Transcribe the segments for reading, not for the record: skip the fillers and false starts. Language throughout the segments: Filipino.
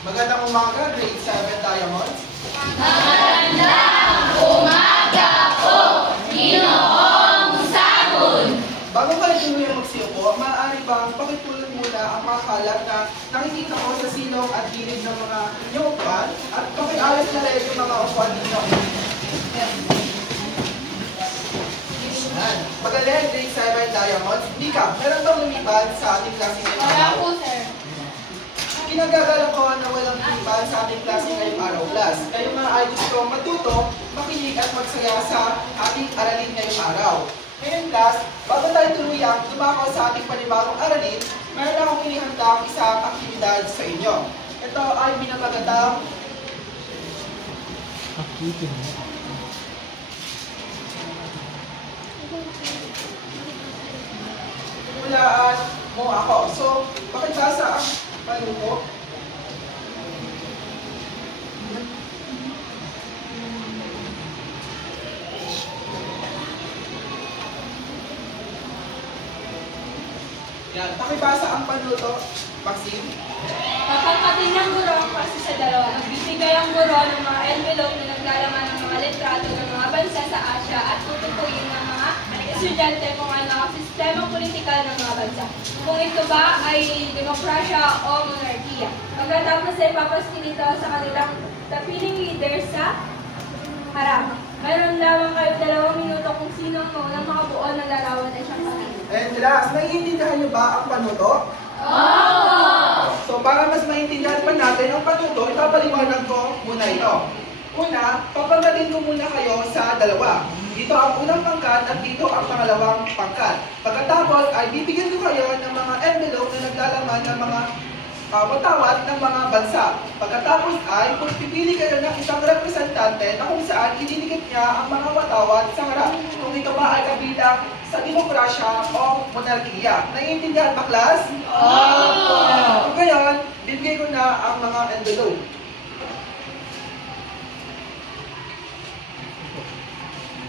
Magandang umaga, grade 7 Diamonds. Magandang umaga po, Ginoong Sagun. Bago kayo tuluyang magsiupo, maaari bang pakitulad muna ang mga kalat na nakikita ko sa silong at gilid ng mga inyong upuan at pakialis na rin yung mga upuan ninyo. Magaling, grade 7 Diamonds. Mika, meron bang lumipad sa ating klase ngayong Wala araw? po, sir. Kinagagala ko na walang lumipad sa ating klase ngayong araw, class. Kayo nga ay gusto matuto, makinig at magsaya sa ating aralin ngayong araw. Ngayon, class, bago tayo tuluyang dumako sa ating panibagong aralin, meron akong inihandang isang aktibidad sa inyo. Ito ay binamagatang hulaan mo ako. So, pakibasa ang panuko. Yan, pakibasa ang panuto, Maxine. Kapagpating ng guro ang klase sa dalawa, nagbibigay ang guro ng mga envelope na naglalaman ng mga litrato ng mga bansa sa Asia at tutukuyin ng mga estudyante kung ano ang sistema politikal ng mga bansa. Kung ito ba ay demokrasya o monarkiya. Pagkatapos ay papaskin ito sa kanilang tapiling leader sa harap. Mayroon lamang kayo 2 minuto kung sino ang maunang makabuo ng larawan ay siyang papili. And class, naiintindihan niyo ba ang panuto? Opo! So, para mas maintindihan pa natin ang panuto, ipapaliwanag ko muna ito. Una, papanggalin ko muna kayo sa dalawa. Dito ang unang pangkat at dito ang pangalawang pangkat. Pagkatapos ay bibigyan ko kayo ng mga envelope na naglalaman ng mga watawat ng mga bansa. Pagkatapos ay pipili kayo ng isang representante na kung saan ididikit niya ang mga watawat sa harap. Kung ito ba ay kabilang sa demokrasya o monarkiya. Naiintindihan ba, class? Opo! Kung gayon, bibigay ko na ang mga envelope.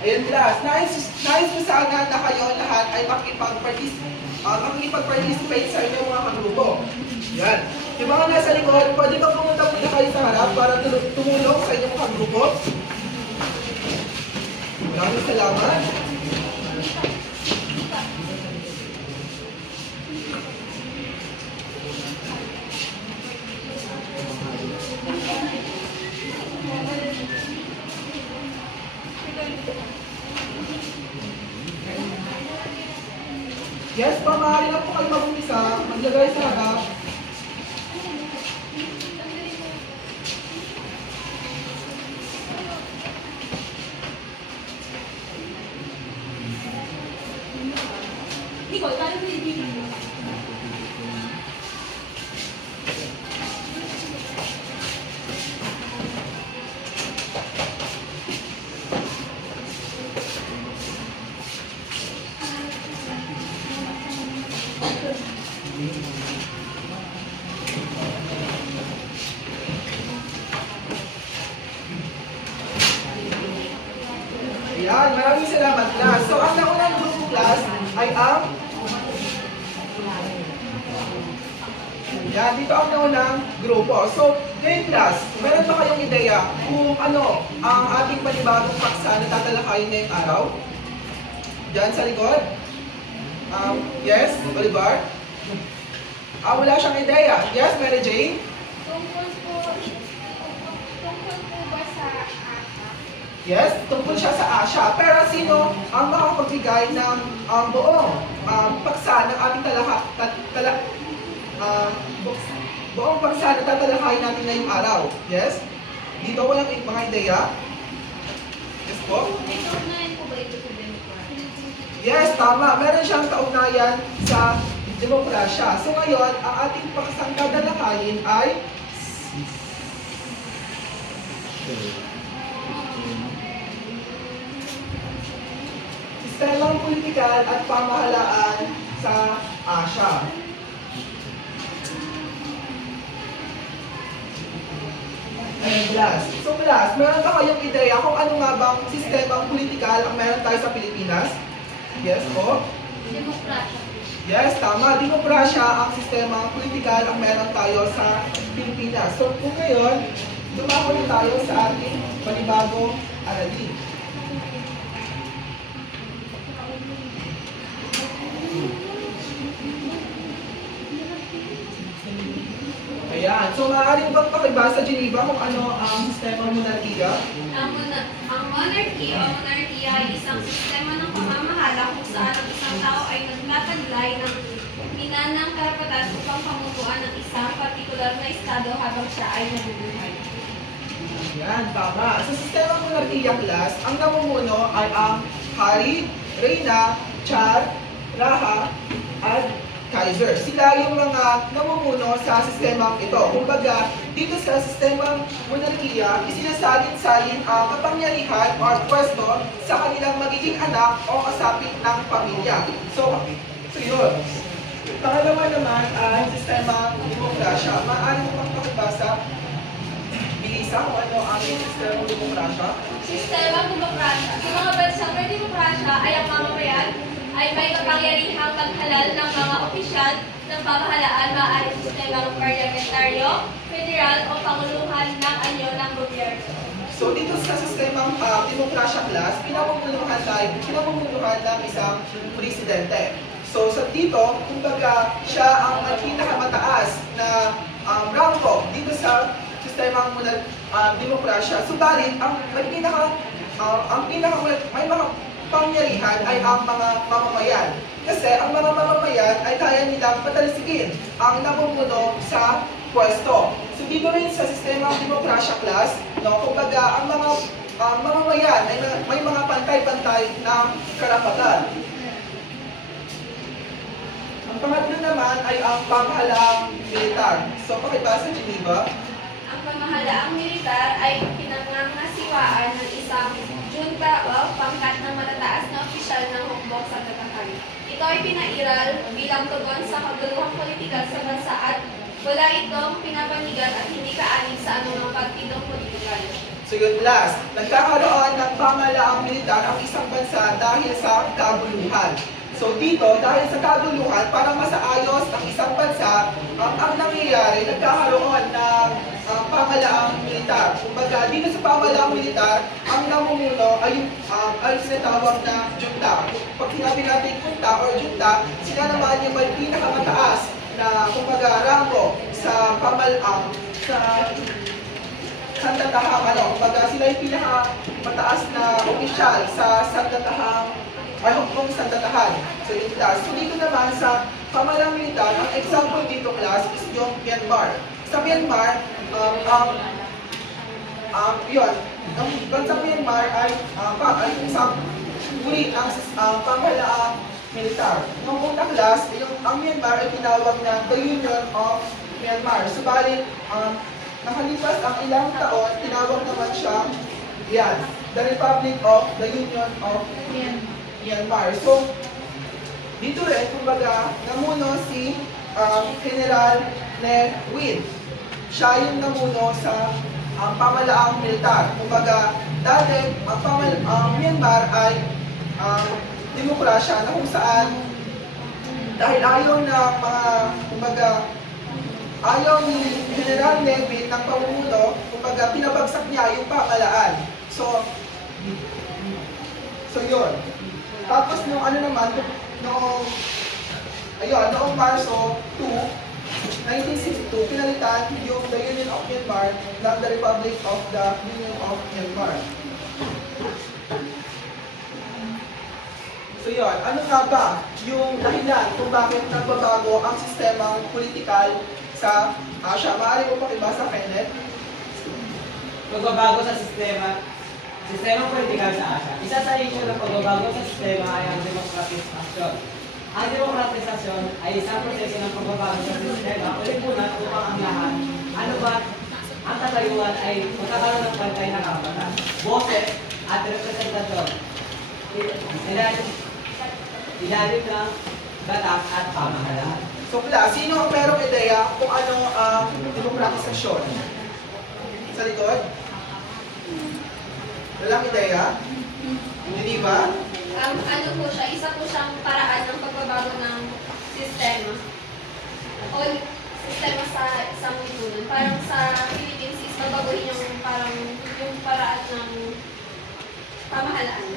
Ayun, class. Nais ko sana na kayo lahat ay makikipag-participate sa inyong mga kagrupo. Yan. Yung mga nasa likod, pwede ba pumunta muna kayo sa harap para tumulong sa inyong kagrupo? Maraming salamat. Yes, maaari na po kayo mag-umpisa, maglagay sa harap. Ikaw, paano mo ibigay mo? Ayan, maraming salamat, class. So, ang naunang grupo, class, ay ang... Yan, dito ang naunang grupo. So, ngayon, class, meron ba kayong ideya kung ano ang ating panibagong paksa na tatalakayin ngayong araw? Diyan sa likod? Yes, Oliver? Wala siyang ideya. Yes, Mary Jane? Tungkol po ba sa Yes, tungkol siya sa Asia. Pero sino ang makapagbigay ng buong paksa ng ating buong paksa na tatalakayin natin ngayong araw? Yes? Dito walang mga ideya? Yes po? May kaugnayan po ba ito sa demokrasya? Yes, tama. Meron siyang kaugnayan sa demokrasya. So ngayon, ang ating paksang tatalakayin ay sistemang politikal at pamahalaan sa Asia. Ayun, class. So class, meron ba kayong ideya kung ano nga bang sistemang politikal ang meron tayo sa Pilipinas? Yes po? Demokrasya. Yes, tama. Demokrasya ang sistema politikal ang meron tayo sa Pilipinas. So kung ngayon, dumako na tayo sa ating panibagong aralin. Ayan. So maaaring bang pakibasa, Geneva, kung ano ang sistema monarkiya? Ang monarchy o monarkiya ay isang sistema ng pamamahala kung saan ang isang tao ay nagtataglay ng minanang karapatan upang pamunuan ng isang partikular na estado habang siya ay nabubuhay. Yan, tama. Sa sistema monarkiya class, ang namumuno ay ang hari, reyna, tsar, raha, at kaiser. Sila yung mga namumuno sa sistemang ito. Kumbaga, dito sa sistemang monarkiya, isinasalin-salin ang kapangyarihan o pwesto sa kanilang magiging anak o kasapit ng pamilya. So yun. Pangalawa naman ay sistema demokrasya. Maaari mo pang pakibasa, Bilisa, kung ano ang sistema demokrasya? Sistema demokrasya. Sa mga bansang may demokrasya ay ang mamamayan ay may kapangyarihang maghalal ng mga opisyal ng pamahalaan maaaring sistema ng parlamentaryo, federal o panguluhan ng anyo ng gobyerno. So dito sa sistemang demokrasya class, pinamumunuhan ng isang presidente. So sa dito, kumbaga siya ang pinakamataas na rangko dito sa sistemang demokrasya. Subalit may mga pangyarihan ay ang mga mamamayan. Kasi ang mga mamamayan ay kaya nilang patalisikin ang namumuno sa pwesto. So dito rin sa sistemang demokrasya class, kumbaga ang mga mamamayan ay may mga pantay-pantay na karapatan. Ang pangatlo naman ay ang pamahalaang militar. So pakibasa, Geneva. Ang pamahalaang militar ay pinangangasiwaan ng isang junta o pangkat ng matataas na opisyal ng hukbong sandatahang. Ito ay pinairal bilang tugon sa kaguluhang politikal sa bansa at wala itong pinapanigan at hindi kaanig sa anumang partidong politikal. So yun, last, nagkakaroon ng pamahalaang militar ang isang bansa dahil sa kaguluhan. So dito, dahil sa kaguluhan, para masaayos ang isang bansa, ang nangyayari, nagkakaroon ng pamahalaang militar. Kumbaga, dito sa pamahalaang militar, ang namumuno ay sinatawag na junta. Pag sinabi natin junta or junta, sila naman yung may pinakamataas na, kumbaga, rango sa sa sandatahang, kumbaga, sila yung pinakamataas na opisyal sa sandatahang hukbong sandatahan. So yung class. So dito naman sa pamahalaang militar, ang example dito class is yung Myanmar. Sa Myanmar, yun, ang bansang Myanmar ay isang uri ng pamahalaang militar. Noong unang class, ang Myanmar ay tinawag na The Union of Myanmar. Subalit, nakalipas ang ilang taon, tinawag naman siya, The Republic of the Union of Myanmar. So, dito rin, kumbaga, namuno si General Ne Win. Siya yung namuno sa pamahalaang militar. Kumbaga, dati, ang Myanmar ay demokrasya na kung saan dahil ayaw ni General Ne Win ng pamumuno, kumbaga, pinabagsak niya yung pamahalaan. So yun. Tapos noong Marso 2, 1962, pinalitan yung The Union of Myanmar ng The Republic of the Union of Myanmar. So yun, ano nga ba yung dahilan kung bakit nagbabago ang sistemang politikal sa Asia? Maaari mo pakibasa, Kenneth? Pagbabago sa sistemang politikal sa Asia. Isa sa issue ng pagbabago sa sistema ay ang demokratisasyon. Ang demokratisasyon ay isang proseso ng pagbabago sa sistema o lipunan upang ang lahat, ang katayuan ay magkakaroon ng pantay na karapatan, boses at representasyon. Ilalim ng batas at pamahalaan. So class, sino ang merong ideya kung ano ang demokratisasyon? Sa likod? Walang ideya? Hindi ba? Ano po siya? Isa po siyang paraan ng pagbabago ng sistema. O sistema sa isang lipunan. Parang sa Philippines is babaguhin yung parang yung paraan ng pamahalaan.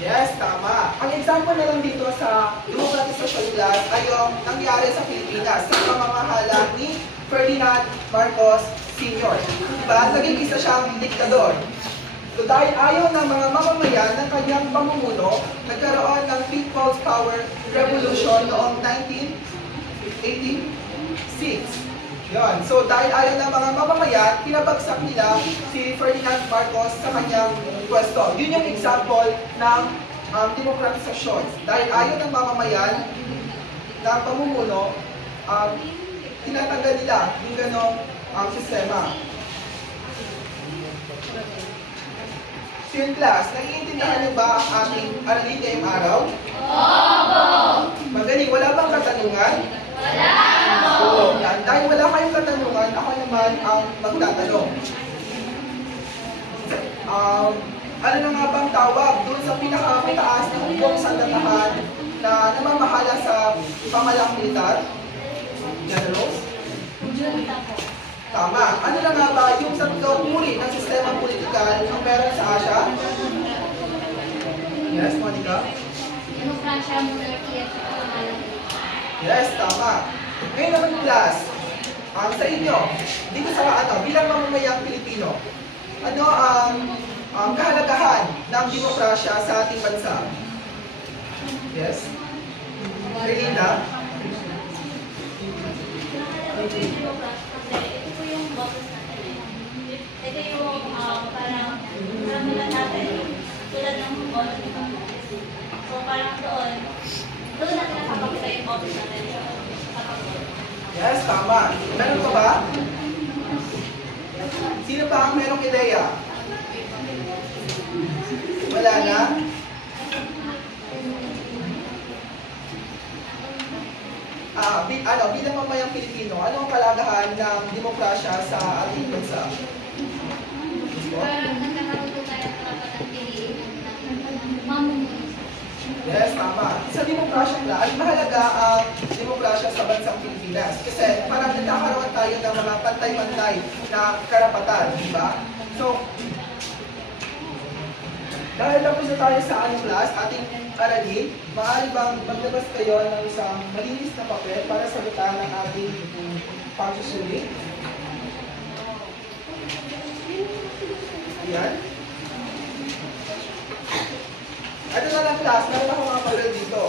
Yes, tama. Ang example na lang dito sa democratization class ay yung nangyari sa Pilipinas sa pamamahala ni Ferdinand Marcos Sr. Diba? Naging isa siyang diktador. So dahil ayaw ng mga mamamayan ng kanyang pamumuno, nagkaroon ng People's Power Revolution noong 1986. Yun. So dahil ayaw ng mga mamamayan, pinabagsak nila si Ferdinand Marcos sa kanyang pwesto. Yun yung example ng demokratisasyon. Dahil ayaw ng mamamayan ng pamumuno, tinatanggal nila yung ganong sistema. So yun class, naiintindihan niyo ba ang ating aralin ngayong araw? Opo! Magaling, wala bang katanungan? Wala! Oo, yan. Dahil wala kayong katanungan, ako naman ang magtatanong. Ano na nga bang tawag doon sa pinakamataas na hukbong sandatahan na namamahala sa pamahalang militar? Generals? Tama. Ano na nga ba yung tatlong uri ng sistema politikal ang meron sa Asia? Yes, Monica? Demokrasya, monarchy, at pamahalaan. Yes, tama. Ngayon naman class, sa inyo, dito sa bilang mamamayang Pilipino, ano ang kahalagahan ng demokrasya sa ating bansa? Yes? Relinda? Ito po yung botos natin. Ito yung parang namulan natin. Tulad ng botos ni Papa. So parang doon natin nakapagkita yung botos natin. Yes, tama. Meron ka ba? Sino pa ang merong ideya? Wala na? Bilang mamayang Pilipino, ano ang kalagahan ng demokrasya sa ating bansa? Parang nagkakaroon tayo ng karapatang piliin ng mamumuno. Yes, tama. Sa demokrasya na, ay mahalaga ang demokrasya sa bansang Pilipinas. Kasi parang nagkakaroon tayo ng mga pantay-pantay na karapatan, di ba? So, dahil tapos na tayo sa class, ating aralin, maaari bang maglabas kayo ng isang malinis na papel para sagutan ang ating pagsusulit? Ayan. Ano na lang class, meron ako mga papel dito.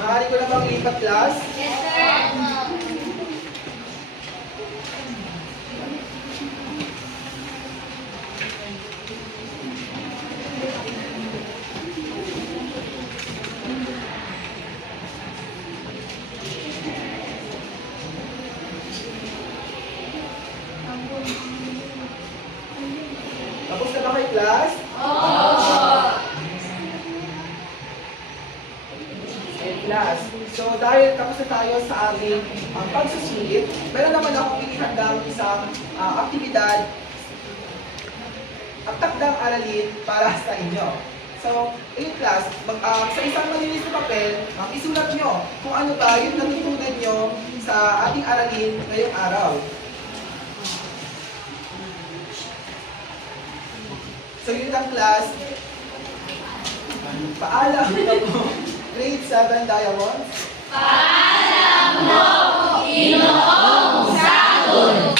Maaari ko na bang lipat class? Yes, sir! Tapos na ba kayo class? Class. So dahil tapos na tayo sa ating pagsusulit, meron naman akong inihandang isang aktibidad at takdang aralin para sa inyo. So, in class, sa isang malinis na papel, isulat nyo kung ano ba yung natutunan nyo sa ating aralin ngayong araw. So yun ang class. Paalam na po. Grade 7 Diamonds. Paalam mo, Ginoong Sagol!